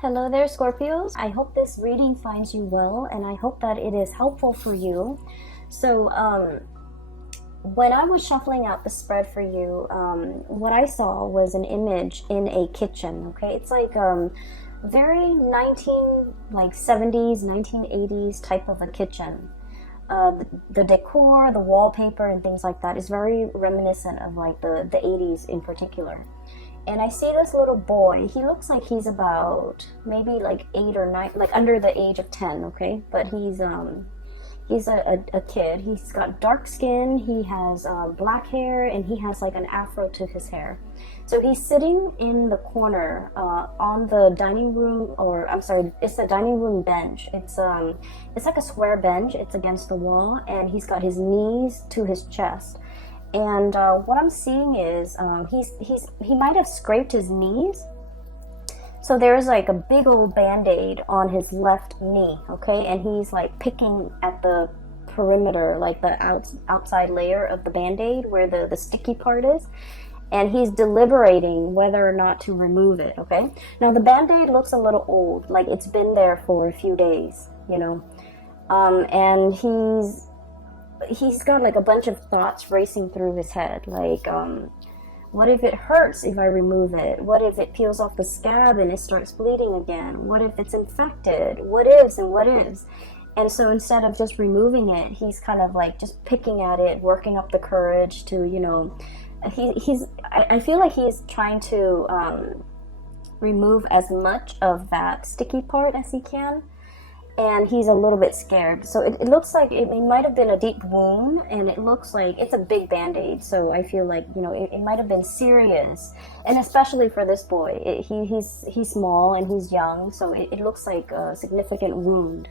Hello there, Scorpios. I hope this reading finds you well, and I hope that it is helpful for you. So, when I was shuffling out the spread for you, what I saw was an image in a kitchen. Okay, it's like very 70s, 1980s type of a kitchen. The decor, the wallpaper, and things like that is very reminiscent of like the 80s in particular. And I see this little boy. He looks like he's about maybe like 8 or 9, like under the age of 10, okay? But he's a kid. He's got dark skin, he has black hair, and he has like an afro to his hair. So he's sitting in the corner on the dining room, or I'm sorry, it's the dining room bench. It's like a square bench. It's against the wall, and he's got his knees to his chest. And what I'm seeing is he might have scraped his knees. So there's like a big old band-aid on his left knee, okay? And he's like picking at the perimeter, like the outside layer of the band-aid where the sticky part is. And he's deliberating whether or not to remove it, okay? Now the band-aid looks a little old, like it's been there for a few days, you know? And he's got like a bunch of thoughts racing through his head, like what if it hurts if I remove it? What if it peels off the scab and it starts bleeding again? What if it's infected? What ifs and what ifs? And so instead of just removing it, he's kind of like just picking at it, working up the courage to, you know, I feel like he's trying to remove as much of that sticky part as he can. And he's a little bit scared. So it looks like it might have been a deep wound, and it looks like it's a big band-aid. So I feel like, you know, it might have been serious. And especially for this boy, he's small and he's young, so it looks like a significant wound.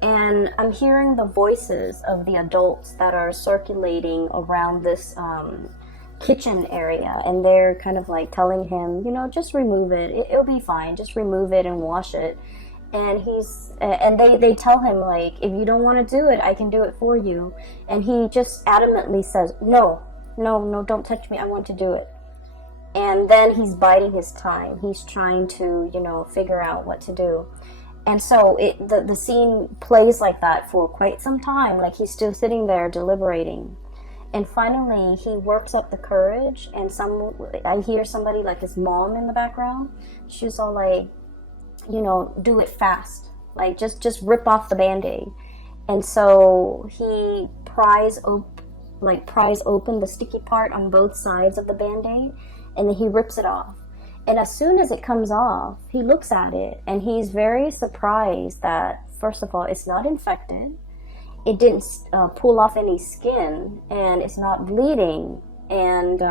And I'm hearing the voices of the adults that are circulating around this kitchen area, and they're kind of like telling him, you know, just remove it. It'll be fine. Just remove it and wash it. And they tell him, like, if you don't want to do it, I can do it for you. And he just adamantly says, no, don't touch me, I want to do it. And then he's biding his time. He's trying to, you know, figure out what to do. And so the scene plays like that for quite some time, like he's still sitting there deliberating. And finally he works up the courage, and I hear somebody, like his mom in the background. She's all like, you know, do it fast, like just rip off the band-aid. And so he pries open the sticky part on both sides of the band-aid, and then he rips it off. And as soon as it comes off, he looks at it, and he's very surprised that, first of all, it's not infected, it didn't pull off any skin, and it's not bleeding, and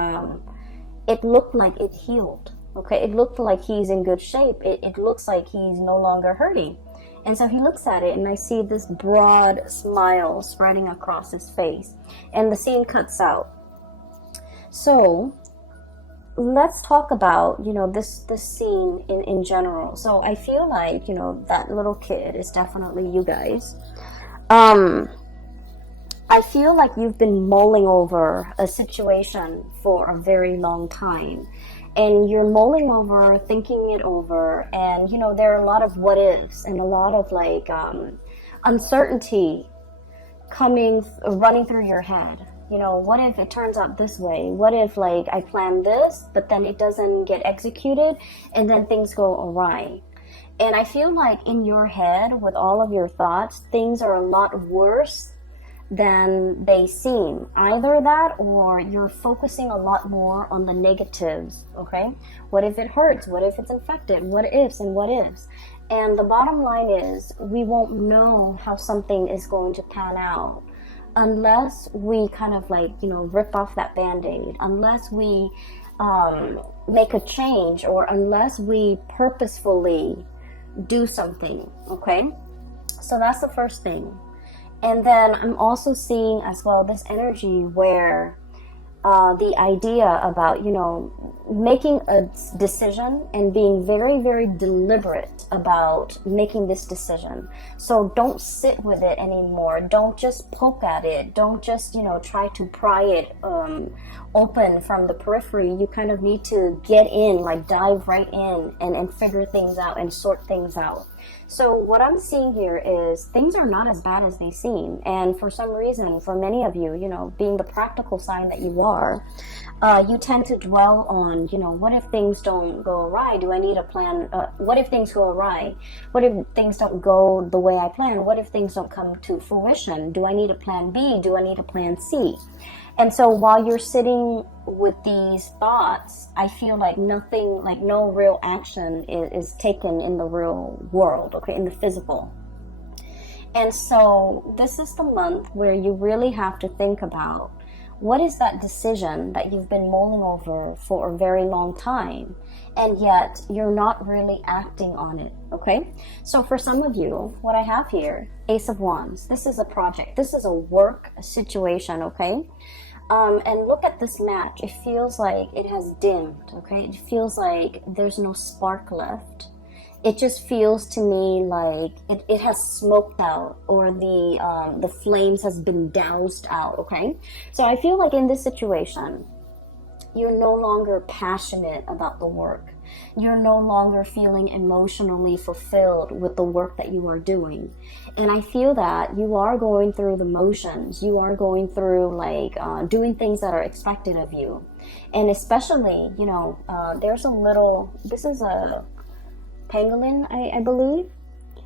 it looked like it healed. Okay, it looked like he's in good shape. It looks like he's no longer hurting. And so he looks at it, and I see this broad smile spreading across his face. And the scene cuts out. So let's talk about, you know, this scene in general. So I feel like, you know, that little kid is definitely you guys. I feel like you've been mulling over a situation for a very long time. And you're mulling over, thinking it over, and, you know, there are a lot of what ifs and a lot of like uncertainty running through your head. You know, what if it turns out this way? What if, like, I plan this, but then it doesn't get executed, and then things go awry? And I feel like in your head, with all of your thoughts, things are a lot worse than they seem. Either that, or you're focusing a lot more on the negatives, okay? What if it hurts? What if it's infected? What ifs and what ifs? And the bottom line is, we won't know how something is going to pan out unless we kind of like, you know, rip off that band-aid, unless we make a change, or unless we purposefully do something, okay? So that's the first thing. And then I'm also seeing as well this energy where the idea about, you know, making a decision and being very, very deliberate about making this decision. So don't sit with it anymore. Don't just poke at it. Don't just, you know, try to pry it open from the periphery. You kind of need to get in, like dive right in and figure things out and sort things out. So what I'm seeing here is things are not as bad as they seem. And for some reason, for many of you, you know, being the practical sign that you are, you tend to dwell on, you know, what if things don't go awry? Do I need a plan? What if things go awry? What if things don't go the way I plan? What if things don't come to fruition? Do I need a plan B? Do I need a plan C? And so while you're sitting with these thoughts, I feel like nothing, like no real action is taken in the real world, okay, in the physical. And so this is the month where you really have to think about what is that decision that you've been mulling over for a very long time, and yet you're not really acting on it, okay? So for some of you, what I have here, Ace of Wands, this is a project. This is a work situation, okay? And look at this match. It feels like it has dimmed, okay? It feels like there's no spark left. It just feels to me like it has smoked out, or the flames has been doused out, okay? So I feel like in this situation, you're no longer passionate about the work. You're no longer feeling emotionally fulfilled with the work that you are doing. And I feel that you are going through the motions. You are going through like doing things that are expected of you. And especially, you know, there's a little, this is a pangolin, I believe.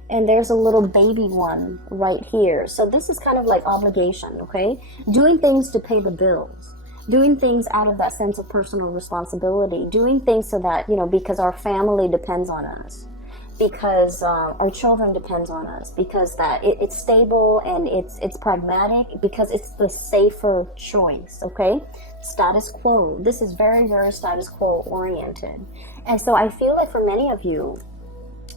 And there's a little baby one right here. So this is kind of like obligation, okay? Doing things to pay the bills. Doing things out of that sense of personal responsibility. Doing things so that, you know, because our family depends on us. Because our children depends on us. Because that it's stable and it's pragmatic. Because it's the safer choice, okay? Status quo. This is very, very status quo oriented. And so I feel like for many of you,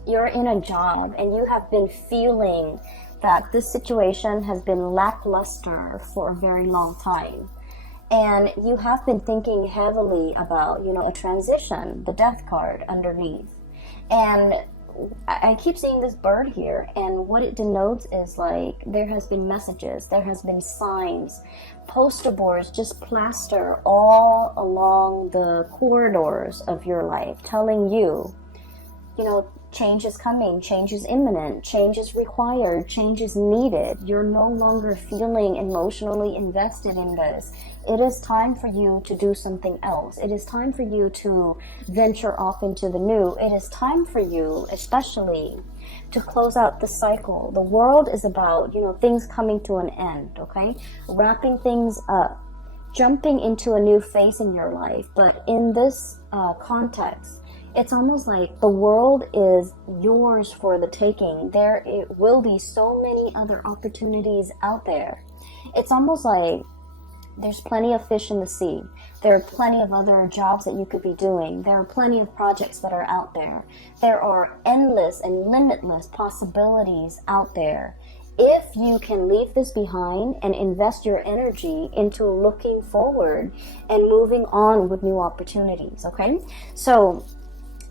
you're in a job and you have been feeling that this situation has been lackluster for a very long time. And you have been thinking heavily about, you know, a transition, the death card underneath. And I keep seeing this bird here, and what it denotes is like there has been messages, there has been signs, poster boards just plaster all along the corridors of your life, telling you, you know, change is coming, change is imminent, change is required, change is needed. You're no longer feeling emotionally invested in this. It is time for you to do something else. It is time for you to venture off into the new. It is time for you, especially, to close out the cycle. The world is about, you know, things coming to an end, okay? Wrapping things up, jumping into a new phase in your life. But in this context, it's almost like the world is yours for the taking. There will be so many other opportunities out there. It's almost like there's plenty of fish in the sea. There are plenty of other jobs that you could be doing. There are plenty of projects that are out there. There are endless and limitless possibilities out there. If you can leave this behind and invest your energy into looking forward and moving on with new opportunities, okay? So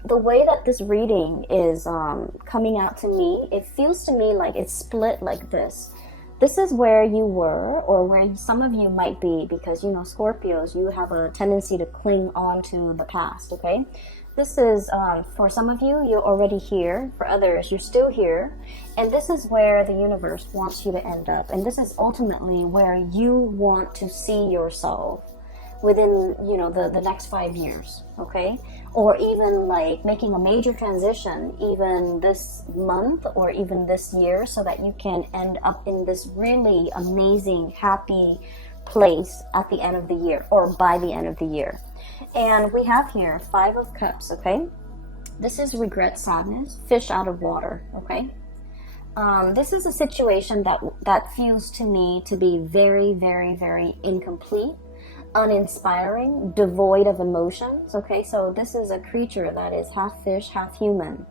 the way that this reading is coming out to me, it feels to me like it's split like this. This is where you were, or where some of you might be, because, you know, Scorpios, you have a tendency to cling on to the past, okay? This is, for some of you, you're already here. For others, you're still here. And this is where the universe wants you to end up. And this is ultimately where you want to see yourself within, you know, the next 5 years, okay? Or even like making a major transition even this month or even this year, so that you can end up in this really amazing, happy place at the end of the year, or by the end of the year. And we have here 5 of Cups, okay? This is regret, sadness, fish out of water, okay? This is a situation that feels to me to be very, very, very incomplete, uninspiring, devoid of emotions, okay? So this is a creature that is half fish, half human.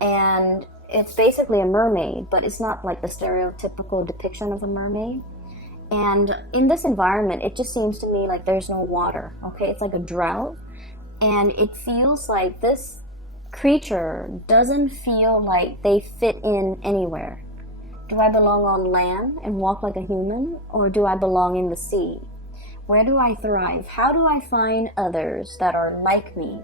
And it's basically a mermaid, but it's not like the stereotypical depiction of a mermaid. And in this environment, it just seems to me like there's no water, okay? It's like a drought. And it feels like this creature doesn't feel like they fit in anywhere. Do I belong on land and walk like a human, or do I belong in the sea? Where do I thrive? How do I find others that are like me?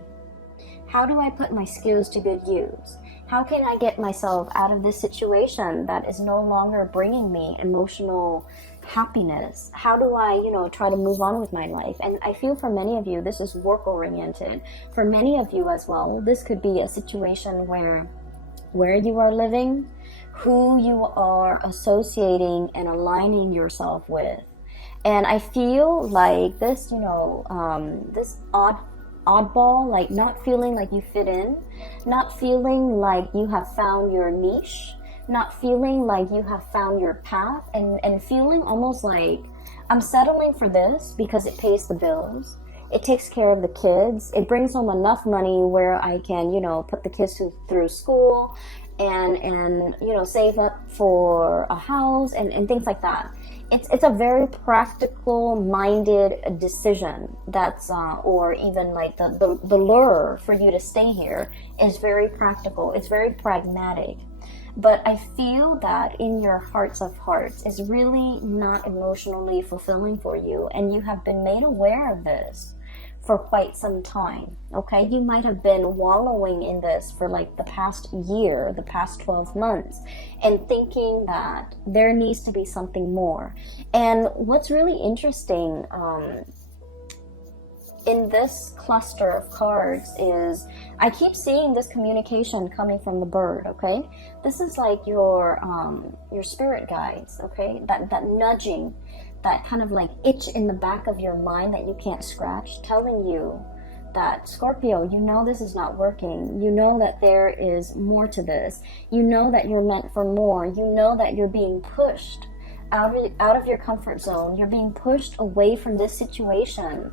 How do I put my skills to good use? How can I get myself out of this situation that is no longer bringing me emotional happiness? How do I, try to move on with my life? And I feel for many of you, this is work oriented. For many of you as well, this could be a situation where you are living, who you are associating and aligning yourself with. And I feel like this, this oddball, like not feeling like you fit in, not feeling like you have found your niche, not feeling like you have found your path, and feeling almost like I'm settling for this because it pays the bills, it takes care of the kids, it brings home enough money where I can, put the kids through school and save up for a house and things like that. It's a very practical minded decision that's or even like the lure for you to stay here is very practical. It's very pragmatic. But I feel that in your hearts of hearts is really not emotionally fulfilling for you, and you have been made aware of this for quite some time. Okay, you might have been wallowing in this for like the past year, the past 12 months, and thinking that there needs to be something more. And what's really interesting in this cluster of cards is I keep seeing this communication coming from the bird. Okay, this is like your spirit guides. Okay, that nudging, that kind of like itch in the back of your mind that you can't scratch, telling you that, Scorpio, this is not working. You know that there is more to this. You know that you're meant for more. You know that you're being pushed out of your comfort zone. You're being pushed away from this situation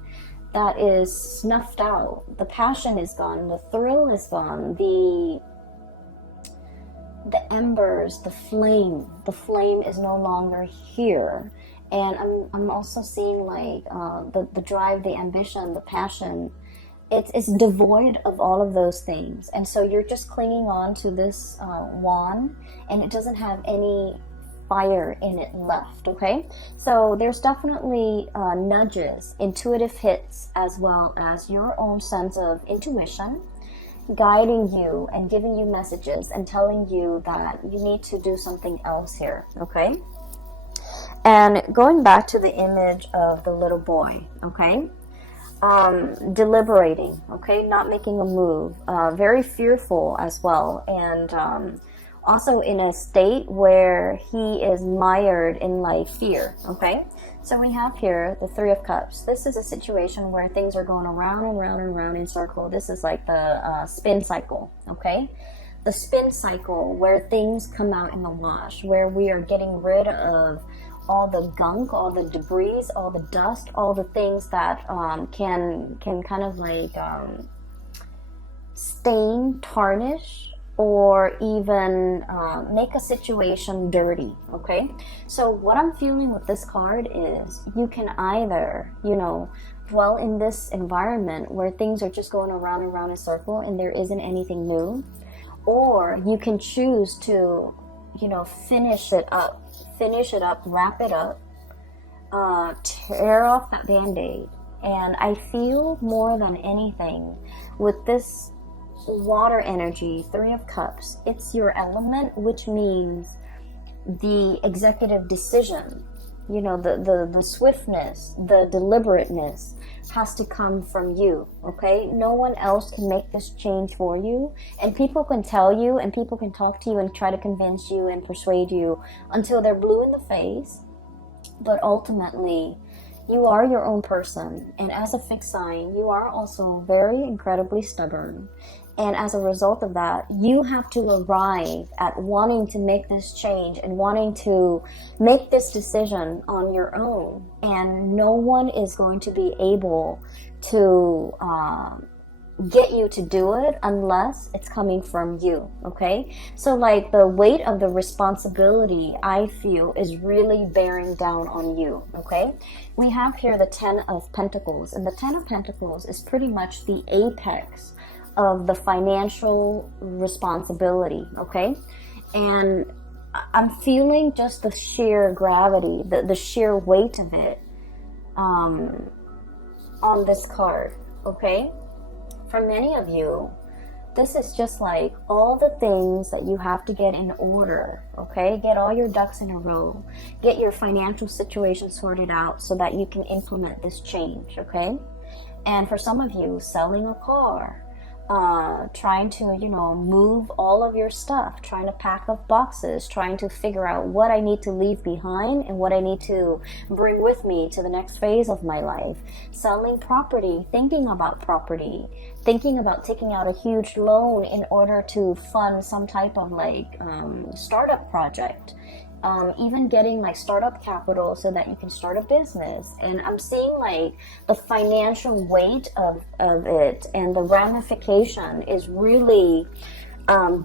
that is snuffed out. The passion is gone. The thrill is gone. The embers, the flame is no longer here. And I'm also seeing like the drive, the ambition, the passion. It's devoid of all of those things. And so you're just clinging on to this wand, and it doesn't have any fire in it left. Okay, so there's definitely nudges, intuitive hits, as well as your own sense of intuition guiding you and giving you messages and telling you that you need to do something else here. Okay, and going back to the image of the little boy. Okay, deliberating. Okay, not making a move, very fearful as well, and also in a state where he is mired in like fear. Okay, so we have here the Three of Cups. This is a situation where things are going around and round and round in circle. This is like the spin cycle. Okay, the spin cycle where things come out in the wash, where we are getting rid of all the gunk, all the debris, all the dust, all the things that can kind of like stain, tarnish, or even make a situation dirty. Okay, so what I'm feeling with this card is you can either dwell in this environment where things are just going around and around in a circle and there isn't anything new, or you can choose to finish it up, wrap it up, tear off that band-aid. And I feel more than anything with this water energy, Three of Cups, it's your element, which means the executive decision, the swiftness, the deliberateness has to come from you. Okay, no one else can make this change for you, and people can tell you and people can talk to you and try to convince you and persuade you until they're blue in the face, but ultimately you are your own person. And as a fixed sign, you are also very incredibly stubborn. And as a result of that, you have to arrive at wanting to make this change and wanting to make this decision on your own. And no one is going to be able to get you to do it unless it's coming from you. Okay, so like the weight of the responsibility, I feel, is really bearing down on you. Okay, we have here the Ten of Pentacles, and the Ten of Pentacles is pretty much the apex of the financial responsibility. Okay, and I'm feeling just the sheer gravity, the sheer weight of it on this card, okay? For many of you, this is just like all the things that you have to get in order, okay? Get all your ducks in a row. Get your financial situation sorted out so that you can implement this change, okay? And for some of you, selling a car, trying to, move all of your stuff, trying to pack up boxes, trying to figure out what I need to leave behind and what I need to bring with me to the next phase of my life. Selling property, thinking about property, thinking about taking out a huge loan in order to fund some type of startup project. Even getting like startup capital so that you can start a business. And I'm seeing like the financial weight of it and the ramification is really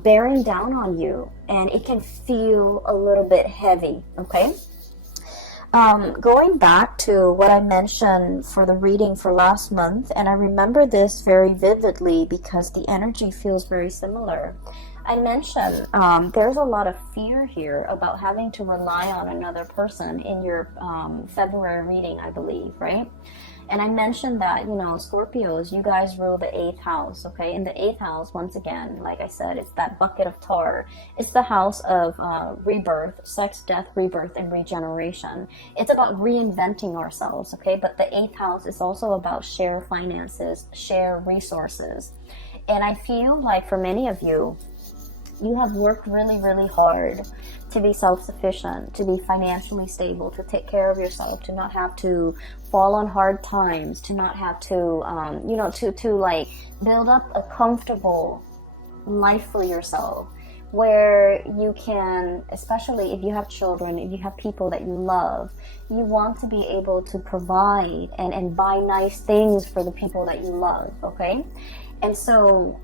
bearing down on you, and it can feel a little bit heavy, okay? Going back to what I mentioned for the reading for last month, and I remember this very vividly because the energy feels very similar. I mentioned there's a lot of fear here about having to rely on another person in your February reading, I believe, right? And I mentioned that, Scorpios, you guys rule the 8th house, okay? In the 8th house, once again, like I said, it's that bucket of tar. It's the house of rebirth, sex, death, rebirth, and regeneration. It's about reinventing ourselves, okay? But the 8th house is also about share finances, share resources. And I feel like for many of you, you have worked really, really hard to be self-sufficient, to be financially stable, to take care of yourself, to not have to fall on hard times, to not have to, to build up a comfortable life for yourself where you can, especially if you have children, if you have people that you love, you want to be able to provide and buy nice things for the people that you love, okay? And so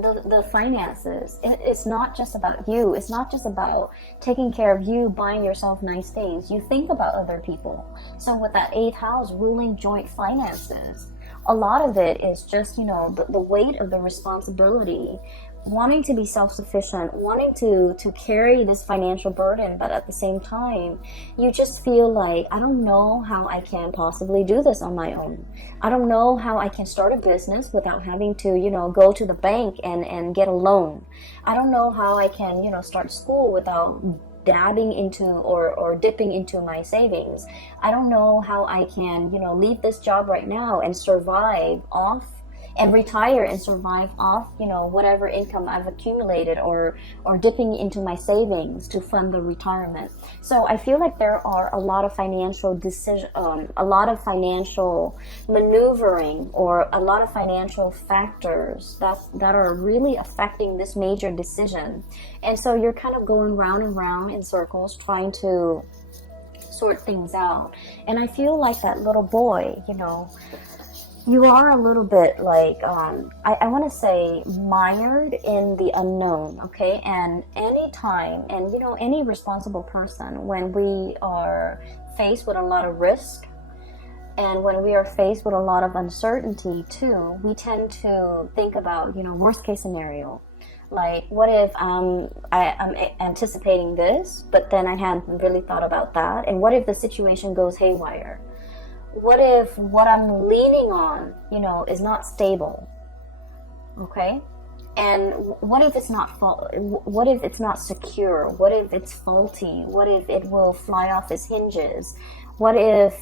the finances, it's not just about you. It's not just about taking care of you, buying yourself nice things. You think about other people. So with that 8th house ruling joint finances, a lot of it is just, the weight of the responsibility, wanting to be self-sufficient, wanting to carry this financial burden, but at the same time, you just feel like, I don't know how I can possibly do this on my own. I don't know how I can start a business without having to, go to the bank and get a loan. I don't know how I can, start school without dabbing into or dipping into my savings. I don't know how I can, leave this job right now and survive off and retire and survive off, whatever income I've accumulated or dipping into my savings to fund the retirement. So I feel like there are a lot of financial a lot of financial maneuvering or a lot of financial factors that are really affecting this major decision. And so you're kind of going round and round in circles trying to sort things out. And I feel like that little boy, you are a little bit like, I want to say mired in the unknown, okay? And any time, and any responsible person, when we are faced with a lot of risk, and when we are faced with a lot of uncertainty too, we tend to think about, worst case scenario. Like, what if I'm anticipating this, but then I hadn't really thought about that? And what if the situation goes haywire? What if what I'm leaning on, is not stable? Okay? And what if it's not what if it's not secure? What if it's faulty? What if it will fly off its hinges? What if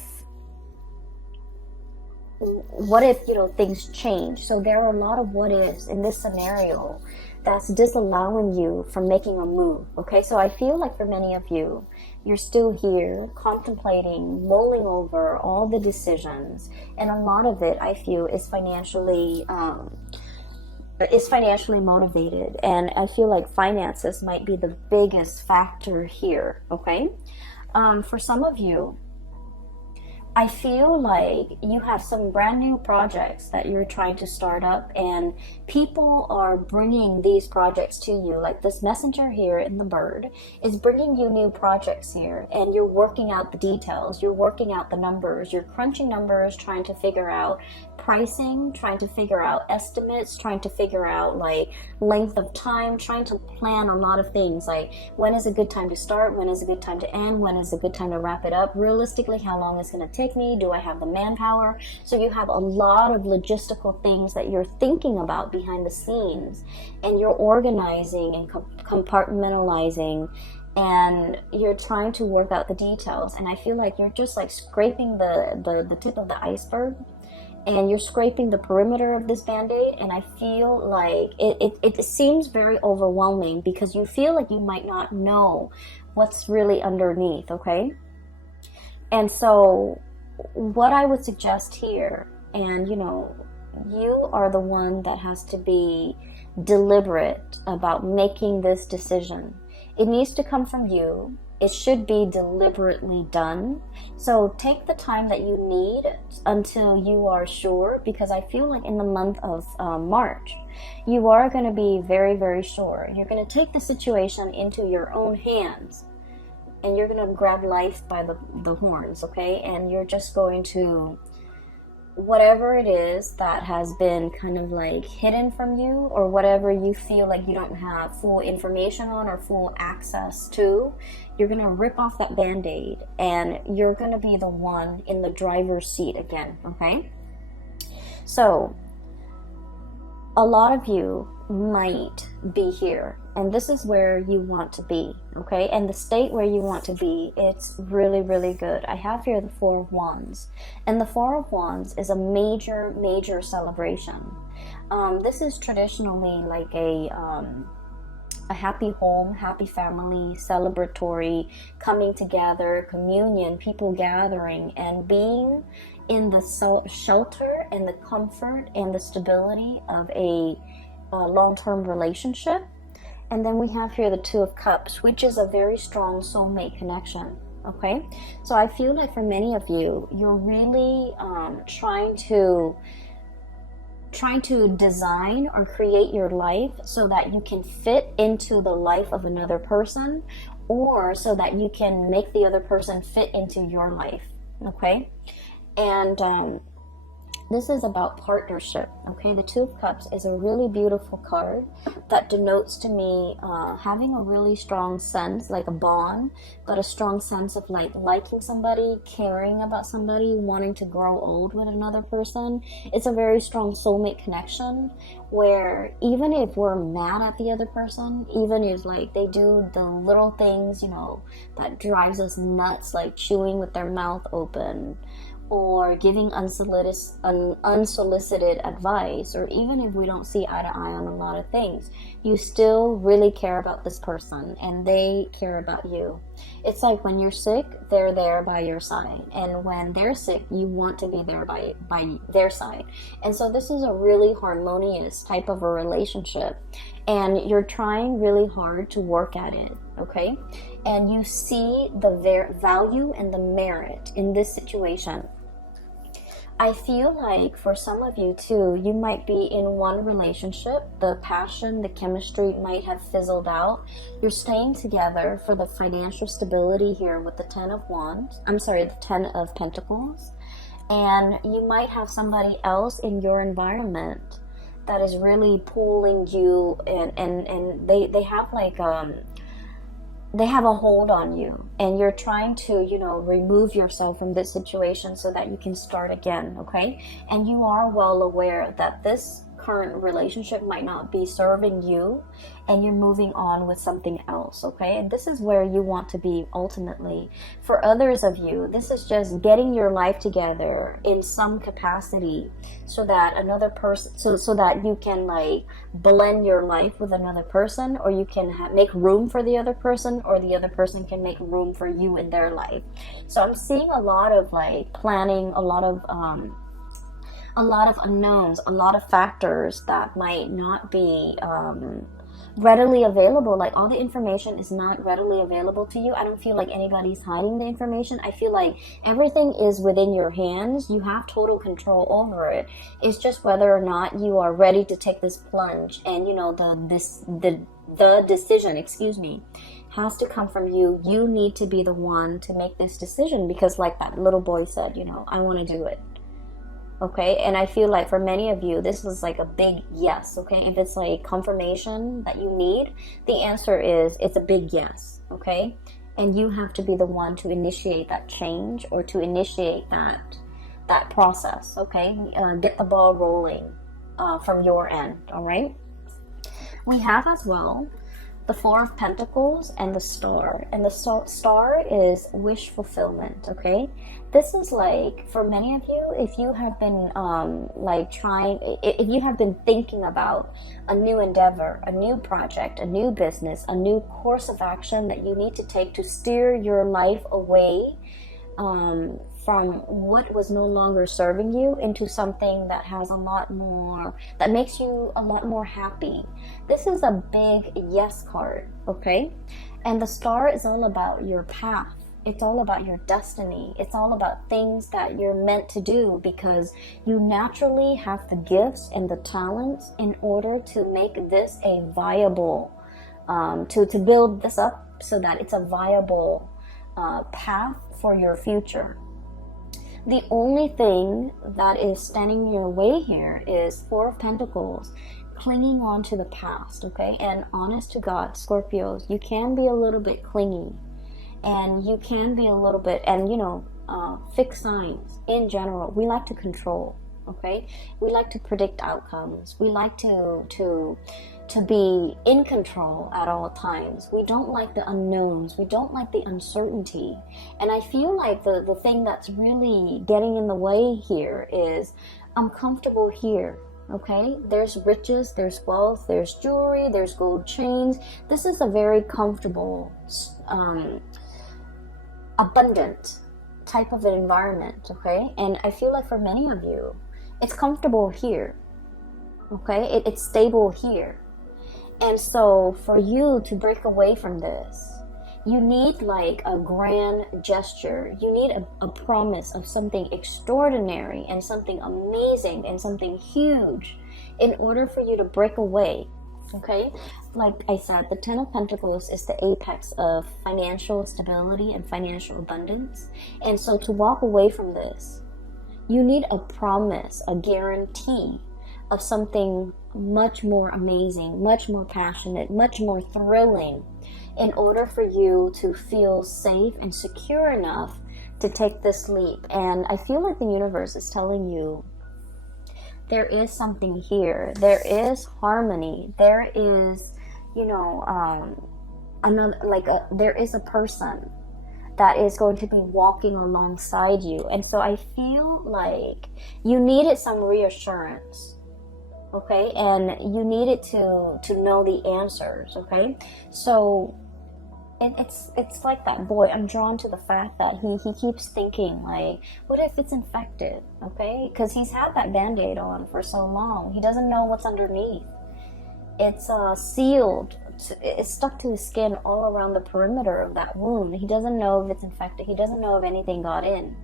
things change? So there are a lot of what ifs in this scenario that's disallowing you from making a move. Okay, so I feel like for many of you, you're still here contemplating, mulling over all the decisions, and a lot of it, I feel, is financially motivated, and I feel like finances might be the biggest factor here. Okay, for some of you, I feel like you have some brand new projects that you're trying to start up, and people are bringing these projects to you. Like this messenger here in the bird is bringing you new projects here, and you're working out the details, you're working out the numbers, you're crunching numbers, trying to figure out pricing, trying to figure out estimates, trying to figure out like length of time, trying to plan a lot of things, like when is a good time to start, when is a good time to end, when is a good time to wrap it up, realistically how long it's going to take take me? Do I have the manpower? So you have a lot of logistical things that you're thinking about behind the scenes, and you're organizing and compartmentalizing, and you're trying to work out the details. And I feel like you're just like scraping the tip of the iceberg, and you're scraping the perimeter of this band-aid. And I feel like it seems very overwhelming because you feel like you might not know what's really underneath, okay? And so what I would suggest here, and you know, you are the one that has to be deliberate about making this decision. It needs to come from you. It should be deliberately done. So take the time that you need until you are sure, because I feel like in the month of March, you are going to be very, very sure. You're going to take the situation into your own hands, and you're going to grab life by the horns, okay? And you're just going to, whatever it is that has been kind of like hidden from you, or whatever you feel like you don't have full information on or full access to, you're going to rip off that band-aid, and you're going to be the one in the driver's seat again, okay? So a lot of you might be here, and this is where you want to be, okay? And the state where you want to be, it's really, really good. I have here the Four of Wands, and the Four of Wands is a major, major celebration. This is traditionally like a happy home, happy family, celebratory, coming together, communion, people gathering, and being in the shelter and the comfort and the stability of a long-term relationship. And then we have here the Two of Cups, which is a very strong soulmate connection, okay? So I feel like for many of you, you're really trying to design or create your life so that you can fit into the life of another person, or so that you can make the other person fit into your life, okay? And this is about partnership, okay? The Two of Cups is a really beautiful card that denotes to me having a really strong sense, like a bond, but a strong sense of like liking somebody, caring about somebody, wanting to grow old with another person. It's a very strong soulmate connection where even if we're mad at the other person, even if like they do the little things, you know, that drives us nuts, like chewing with their mouth open, or giving unsolicited advice, or even if we don't see eye to eye on a lot of things, you still really care about this person and they care about you. It's like when you're sick, they're there by your side, and when they're sick, you want to be there by their side. And so this is a really harmonious type of a relationship, and you're trying really hard to work at it, okay? And you see the value and the merit in this situation. I feel like for some of you too, you might be in one relationship, the passion, the chemistry might have fizzled out. You're staying together for the financial stability here with the Ten of Pentacles. And you might have somebody else in your environment that is really pulling you, and they have like they have a hold on you, and you're trying to, you know, remove yourself from this situation so that you can start again, okay? And you are well aware that this current relationship might not be serving you, and you're moving on with something else, okay? And this is where you want to be ultimately. For others of you, this is just getting your life together in some capacity so that another person, so that you can like blend your life with another person, or you can make room for the other person, or the other person can make room for you in their life. So I'm seeing a lot of like planning, a lot of unknowns, a lot of factors that might not be readily available. Like all the information is not readily available to you. I don't feel like anybody's hiding the information. I feel like everything is within your hands. You have total control over it. It's just whether or not you are ready to take this plunge. And you know, the decision, has to come from you. You need to be the one to make this decision, because like that little boy said, you know, I want to do it. Okay, and I feel like for many of you, this is like a big yes, okay? If it's like confirmation that you need, the answer is it's a big yes, okay? and you have to be the one to initiate that change or to initiate that process. Okay, get the ball rolling from your end. All right. We have as well the Four of Pentacles and the Star. And the Star is wish fulfillment, okay? This is like, for many of you, if you have been if you have been thinking about a new endeavor, a new project, a new business, a new course of action that you need to take to steer your life away from what was no longer serving you into something that has a lot more, that makes you a lot more happy. This is a big yes card, okay? And the Star is all about your path. It's all about your destiny. It's all about things that you're meant to do, because you naturally have the gifts and the talents in order to make this a viable, to build this up so that it's a viable path for your future. The only thing that is standing in your way here is Four of Pentacles, clinging on to the past, okay? And honest to God, Scorpios, you can be a little bit clingy, and you can be a little bit, and fixed signs in general, we like to control, okay? We like to predict outcomes. We like to be in control at all times. We don't like the unknowns. We don't like the uncertainty. And I feel like the thing that's really getting in the way here is, I'm comfortable here, okay? There's riches, there's wealth, there's jewelry, there's gold chains. This is a very comfortable, abundant type of an environment, okay? And I feel like for many of you, it's comfortable here, okay? It's stable here. And so for you to break away from this, you need like a grand gesture. You need a promise of something extraordinary and something amazing and something huge in order for you to break away, okay? Like I said, the Ten of Pentacles is the apex of financial stability and financial abundance. And so to walk away from this, you need a promise, a guarantee of something much more amazing, much more passionate, much more thrilling, in order for you to feel safe and secure enough to take this leap. And I feel like the universe is telling you there is something here. There is harmony. There is, there is a person that is going to be walking alongside you. And so I feel like you needed some reassurance, okay? And you needed to know the answers, okay? So it's like that boy. I'm drawn to the fact that he keeps thinking, like, what if it's infected, okay? Because he's had that Band-Aid on for so long. He doesn't know what's underneath. It's sealed. It's stuck to his skin all around the perimeter of that wound. He doesn't know if it's infected. He doesn't know if anything got in.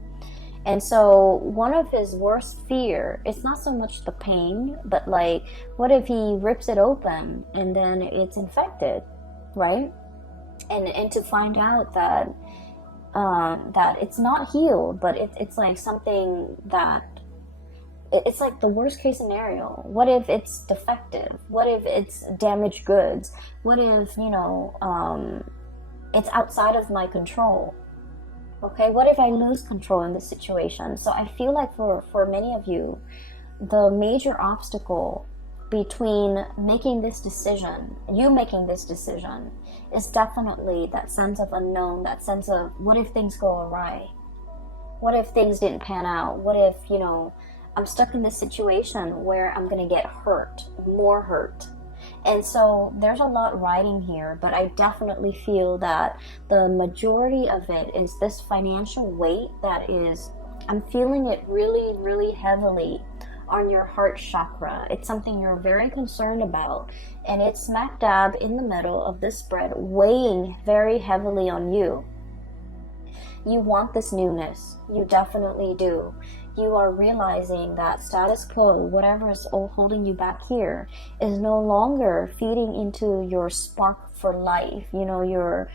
And so one of his worst fear, it's not so much the pain, but like, what if he rips it open and then it's infected, right? And to find out that that it's not healed, but it's like something that, it's like the worst case scenario. What if it's defective? What if it's damaged goods? What if, it's outside of my control? Okay, what if I lose control in this situation? So I feel like for many of you, the major obstacle between making this decision, is definitely that sense of unknown, that sense of, what if things go awry? What if things didn't pan out? What if, I'm stuck in this situation where I'm going to get hurt, more hurt. And so there's a lot riding here, but I definitely feel that the majority of it is this financial weight that is, I'm feeling it really, really heavily on your heart chakra. It's something you're very concerned about, and it's smack dab in the middle of this spread, weighing very heavily on you. You want this newness. You definitely do. You are realizing that status quo, whatever is holding you back here, is no longer feeding into your spark for life. Your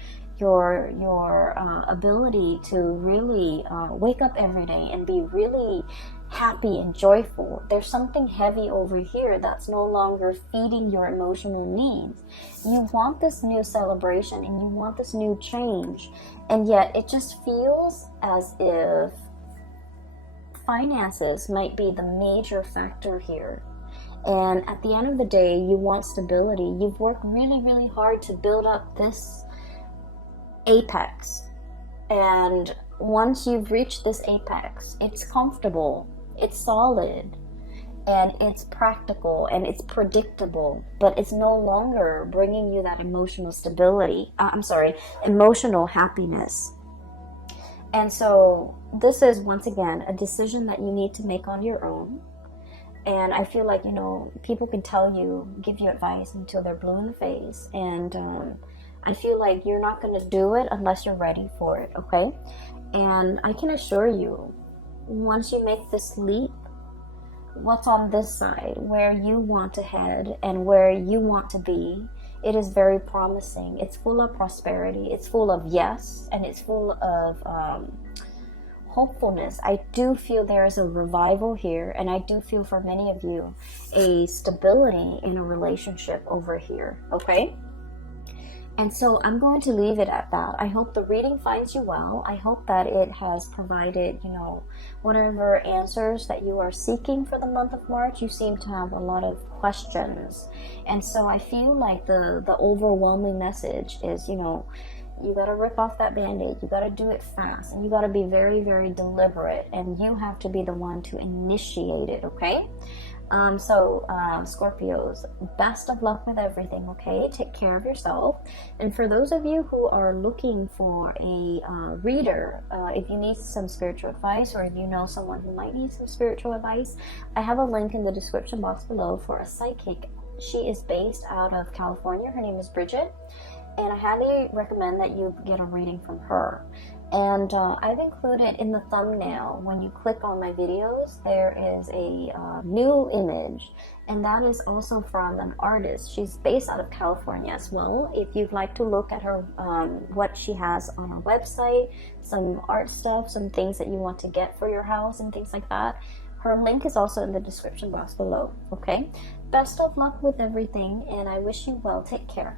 ability to really wake up every day and be really happy and joyful. There's something heavy over here that's no longer feeding your emotional needs. You want this new celebration and you want this new change, and yet it just feels as if finances might be the major factor here. And at the end of the day, you want stability. You've worked really, really hard to build up this apex, and once you've reached this apex, it's comfortable, it's solid, and it's practical, and it's predictable, but it's no longer bringing you that emotional stability. Emotional happiness. And so this is, once again, a decision that you need to make on your own. And I feel like, people can tell you, give you advice until they're blue in the face. And I feel like you're not going to do it unless you're ready for it, okay? And I can assure you, once you make this leap, what's on this side, where you want to head and where you want to be, it is very promising. It's full of prosperity. It's full of yes, and it's full of hopefulness. I do feel there is a revival here, and I do feel for many of you a stability in a relationship over here, okay? And so I'm going to leave it at that. I hope the reading finds you well. I hope that it has provided, whatever answers that you are seeking for the month of March. You seem to have a lot of questions. And so I feel like the overwhelming message is, you got to rip off that band-aid. You got to do it fast. And you got to be very, very deliberate. And you have to be the one to initiate it, okay? Scorpios, best of luck with everything, okay? Take care of yourself. And for those of you who are looking for a reader, if you need some spiritual advice, or if you know someone who might need some spiritual advice, I have a link in the description box below for a psychic. She is based out of California. Her name is Bridget. And I highly recommend that you get a reading from her. And I've included in the thumbnail, when you click on my videos, there is a new image, and that is also from an artist. She's based out of California as well. If you'd like to look at her, what she has on her website, some art stuff, some things that you want to get for your house and things like that, her link is also in the description box below, okay? Best of luck with everything, and I wish you well. Take care.